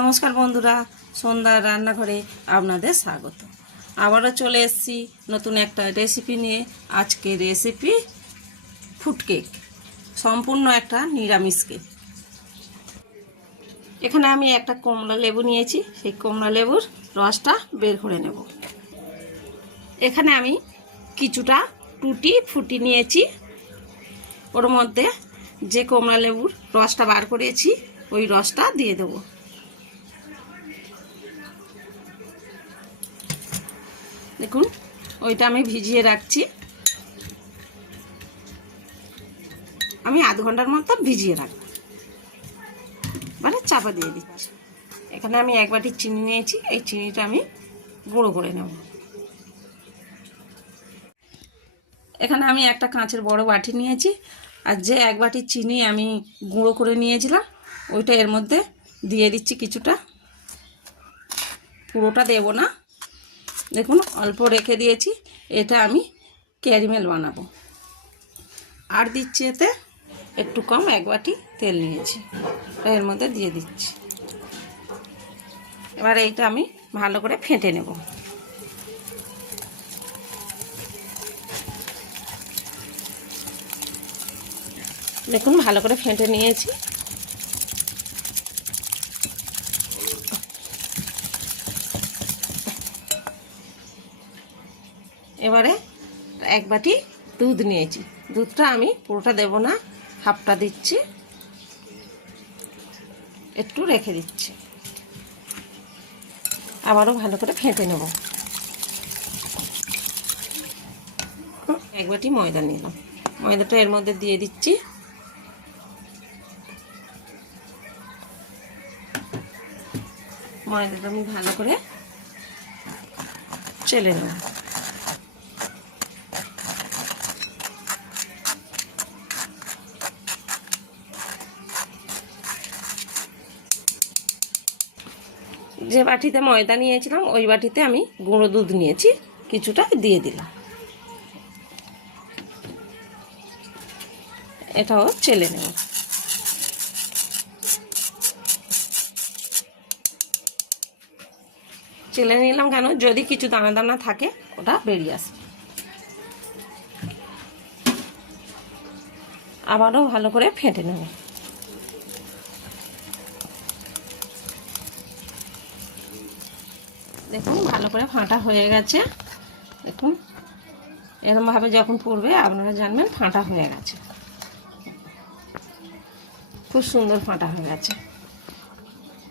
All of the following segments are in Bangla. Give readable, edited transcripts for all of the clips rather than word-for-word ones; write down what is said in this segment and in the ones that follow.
নমস্কার বন্ধুরা, সন্ধ্যার রান্নাঘরে আপনাদের স্বাগত। আবারও চলে এসেছি নতুন একটা রেসিপি নিয়ে। আজকে রেসিপি ফ্রুট কেক, সম্পূর্ণ একটা নিরামিষ কেক। এখানে আমি একটা কমলা লেবু নিয়েছি, সেই কমলা লেবুর রসটা বের করে নেব। এখানে আমি কিছুটা টুটি ফুটি নিয়েছি, ওর মধ্যে যে কমলা লেবুর রসটা বার করেছি ওই রসটা দিয়ে দেবো। দেখুন, ওইটা আমি ভিজিয়ে রাখছি, আমি আধ ঘন্টার মতো ভিজিয়ে রাখবো। মানে চাপা দিয়ে দিচ্ছি। এখানে আমি এক বাটি চিনি নিয়েছি, এই চিনিটা আমি গুঁড়ো করে নেব। এখানে আমি একটা কাঁচের বড় বাটি নিয়েছি, আর যে এক বাটি চিনি আমি গুঁড়ো করে নিয়েছিলাম ওইটা এর মধ্যে দিয়ে দিচ্ছি কিছুটা, পুরোটা দেব না। দেখুন, অল্প রেখে দিয়েছি। এটা আমি ক্যারামেল বানাবো। আর দিচ্ছি এতে একটু কম, এক বাটি তেল নিয়েছি, এর মধ্যে দিয়ে দিচ্ছি। এবার এইটা আমি ভালো করে ফেটে নেব। দেখুন, ভালো করে ফেটে নিয়েছি। এবারে এক বাটি দুধ নিয়েছি, দুধটা আমি পুরোটা দেব না, হাফটা দিচ্ছি, একটু রেখে দিচ্ছি। আবারও ভালো করে ফেটে নেব। এক বাটি ময়দা নিলাম, ময়দাটা এর মধ্যে দিয়ে দিচ্ছি। ময়দাটা আমি ভালো করে চেলে নেব। যে বাটিতে ময়দা নিয়েছিলাম ওই বাটিতে আমি গুঁড়ো দুধ নিয়েছি, কিছুটা দিয়ে দিলাম। এটাও চেলে নেব। চেলে নিলাম কেন, যদি কিছু দানা দানা থাকে ওটা বেরিয়ে আসবে। আবারও ভালো করে ফেটে নেব। দেখুন, ভালো করে ফাটা হয়ে গেছে। দেখুন, এরকমভাবে যখন পড়বে আপনারা জানবেন ফাটা হয়ে গেছে। খুব সুন্দর ফাটা হয়ে গেছে।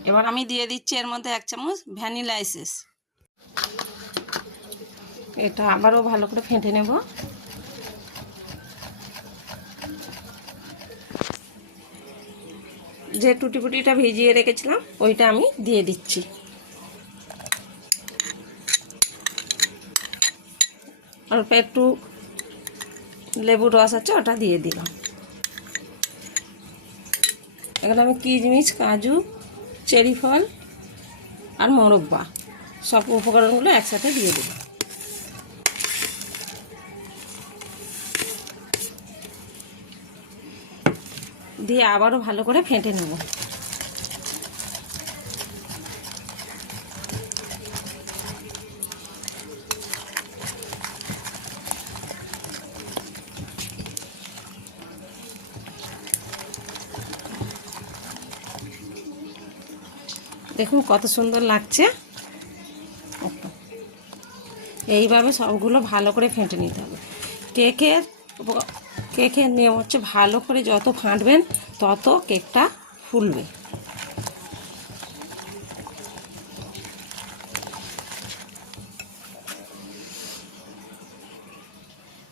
এবার আমি দিয়ে দিচ্ছি এর মধ্যে 1 চামচ ভ্যানিলা এসেন্স। এটা আবারও ভালো করে ফেটে নেব। যে টুটি ফুটিটা ভিজিয়ে রেখেছিলাম ওইটা আমি দিয়ে দিচ্ছি। অল্প একটু লেবুর রস আছে ওটা দিয়ে দিলাম। এখানে আমি কিশমিশ, কাজু, চেরি ফল আর মোরব্বা সব উপকরণগুলো একসাথে দিয়ে দেব। দিয়ে আবারও ভালো করে ফেটে নেব। দেখুন কত সুন্দর লাগছে। এইভাবে সবগুলো ভালো করে ফেটে নিতে হবে। কেকের নিয়ম হচ্ছে ভালো করে যত ফাটবেন তত কেকটা ফুলবে।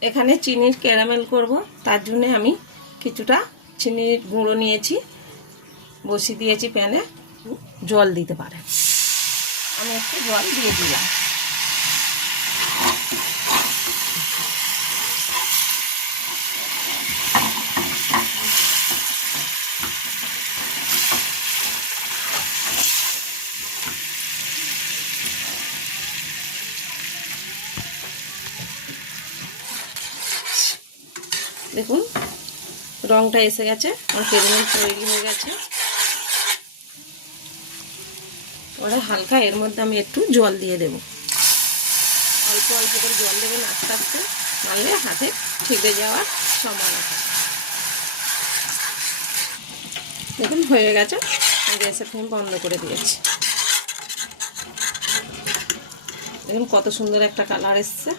এখানে চিনির ক্যারামেল করব, তার জন্য আমি কিছুটা চিনির গুঁড়ো নিয়েছি, বসিয়ে দিয়েছি প্যানে। জল দিতে পারে, আমি একটু জল দিয়ে দিলাম। দেখুন, রংটা এসে গেছে, আমার ক্যারামেল তৈরি হয়ে গেছে। এবারে হালকা এর মধ্যে আমি একটু জল দিয়ে দেব, অল্প অল্প করে জল দেবেন আস্তে আস্তে, নাহলে হাতে ছিটে যাওয়ার সম্ভাবনা থাকে। দেখুন হয়ে গেছে, গ্যাসের ফ্লেম বন্ধ করে দিয়েছি। দেখুন কত সুন্দর একটা কালার এসছে।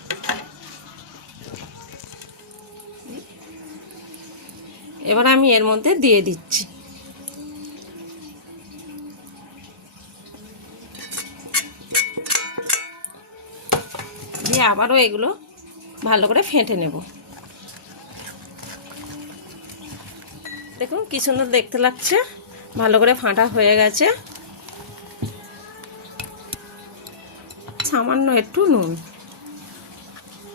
এবার আমি এর মধ্যে দিয়ে দিচ্ছি। দিয়ে আবারও এগুলো ভালো করে ফেটে নেব। দেখুন কি সুন্দর দেখতে লাগছে, ভালো করে ফাটা হয়ে গেছে। সামান্য একটু নুন,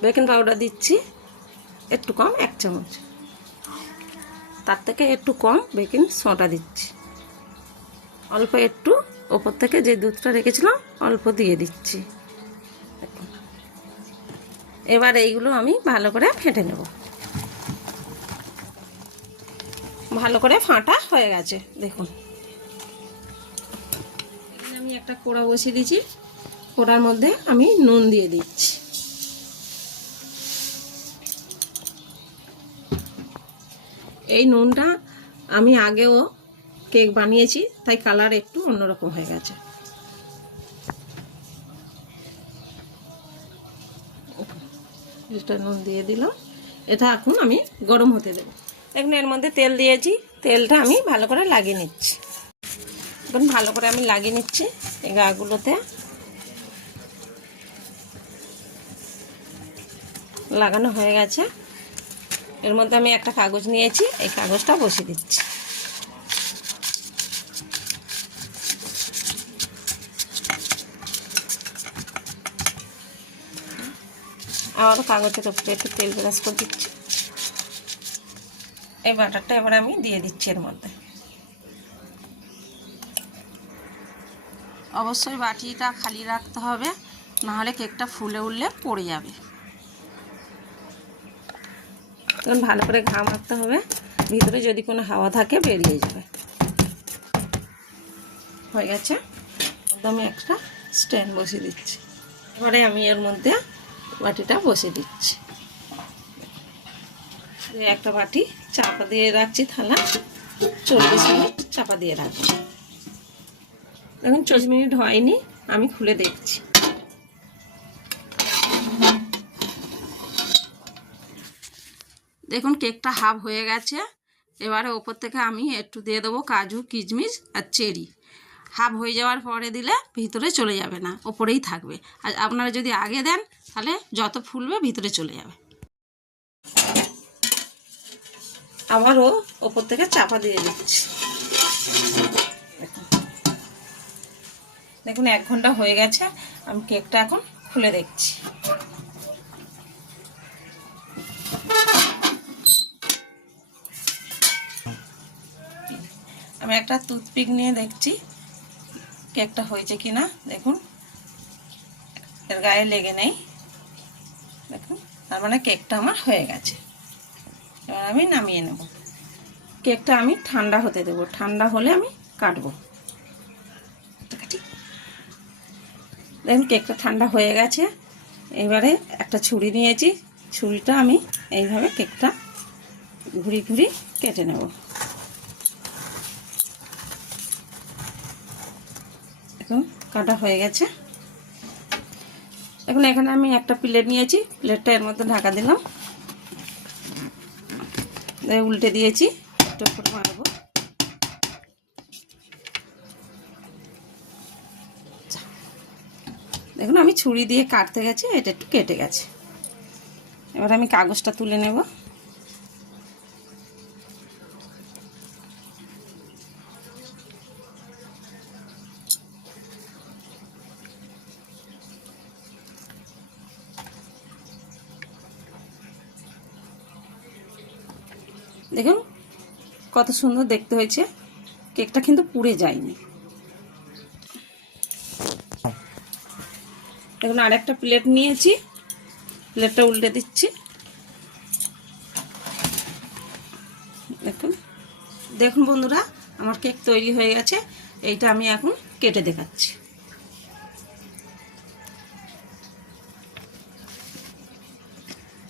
বেকিং পাউডার দিচ্ছি একটু কম, 1 চামচ, তার থেকে একটু কম বেকিং সোডা দিচ্ছি, অল্প একটু ওপর থেকে যে দুধটা রেখেছিলাম অল্প দিয়ে দিচ্ছি। এবার এইগুলো আমি ভালো করে ফেটে নেব। ভালো করে ফাটা হয়ে গেছে দেখুন। এখানে আমি একটা কড়া বসিয়ে দিয়েছি, কড়ার মধ্যে আমি নুন দিয়ে দিচ্ছি। এই নুনটা আমি আগেও কেক বানিয়েছি, তাই কালার একটু অন্যরকম হয়ে গেছে। এটা নুন দিয়ে দিলাম, এটা এখন আমি গরম হতে দেব। এখন এর মধ্যে তেল দিয়েছি, তেলটা আমি ভালো করে লাগিয়ে নিচ্ছি। এখন ভালো করে আমি লাগিয়ে নিচ্ছি এই গাগুলোতে। লাগানো হয়ে গেছে। এর মধ্যে আমি একটা কাগজ নিয়েছি, এই কাগজটা বসিয়ে দিচ্ছি। আবারও কাগজের উপরে একটু তেল ব্রাশ করে দিচ্ছি। এই বাটারটা এবার আমি দিয়ে দিচ্ছি এর মধ্যে। অবশ্যই বাটিটা খালি রাখতে হবে, নাহলে কেকটা ফুলে উঠলে পড়ে যাবে। তখন ভালো করে ঘা মাখতে হবে, ভিতরে যদি কোনো হাওয়া থাকে বেরিয়ে যাবে। হয়ে গেছে, আমি একটা স্ট্যান্ড বসিয়ে দিচ্ছি। এবারে আমি এর মধ্যে বাটিটা বসিয়ে দিচ্ছি। একটা বাটি চাপা দিয়ে রাখছি, থালা 40 মিনিট চাপা দিয়ে রাখছি। এখন 40 মিনিট হয়নি, আমি খুলে দেখছি। দেখুন কেকটা হাফ হয়ে গেছে। এবারে ওপর থেকে আমি একটু দিয়ে দেবো কাজু, কিশমিশ আর চেরি। হাফ হয়ে যাওয়ার পরে দিলে ভিতরে চলে যাবে না, ওপরেই থাকবে। আর আপনারা যদি আগে দেন তাহলে যত ফুলবে ভিতরে চলে যাবে। আবারও ওপর থেকে চাপা দিয়ে দিচ্ছি। দেখুন 1 ঘন্টা হয়ে গেছে, আমি কেকটা এখন খুলে দেখছি। আমি একটা টুথপিক নিয়ে দেখছি কেকটা হয়েছে কিনা। দেখুন এর গায়ে লেগে নেই, দেখুন তার মানে কেকটা আমার হয়ে গেছে। এবার আমি নামিয়ে নেব। কেকটা আমি ঠান্ডা হতে দেবো, ঠান্ডা হলে আমি কাটবো। দেখুন কেকটা ঠান্ডা হয়ে গেছে। এবারে একটা ছুরি নিয়েছি, ছুরিটা আমি এইভাবে কেকটা ঘুরি ঘুরি কেটে নেব। দেখুন কাটা হয়ে গেছে। এখন এখানে আমি একটা প্লেট নিয়েছি, প্লেটটা এর মধ্যে ঢাকা দিলাম, উল্টে দিয়েছি, একটু করে মারবো। দেখুন আমি ছুরি দিয়ে কাটতে গেছি, এটা একটু কেটে গেছে। এবার আমি কাগজটা তুলে নেব। দেখুন কত সুন্দর দেখতে হয়েছে, কেকটা কিন্তু পুড়ে যায়নি। দেখুন আরেকটা প্লেট নিয়েছি, প্লেটটা উল্টে দিচ্ছি। দেখুন দেখুন বন্ধুরা, আমার কেক তৈরি হয়ে গেছে। এইটা আমি এখন কেটে দেখাচ্ছি।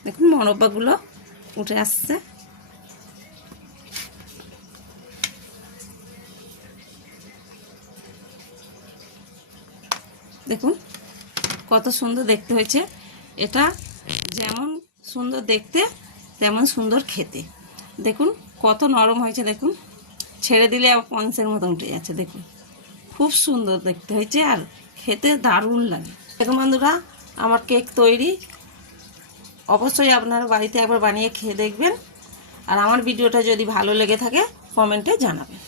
দেখুন মরব্বাগুলো উঠে আসছে। দেখুন কত সুন্দর দেখতে হয়েছে। এটা যেমন সুন্দর দেখতে তেমন সুন্দর খেতে। দেখুন কত নরম হয়েছে, দেখুন ছেড়ে দিলে পঞ্চের মতো উঠে যাচ্ছে। দেখুন খুব সুন্দর দেখতে হয়েছে আর খেতে দারুণ লাগে। দেখুন বন্ধুরা, আমার কেক তৈরি। অবশ্যই আপনারা বাড়িতে একবার বানিয়ে খেয়ে দেখবেন। আর আমার ভিডিওটা যদি ভালো লেগে থাকে কমেন্টে জানাবেন।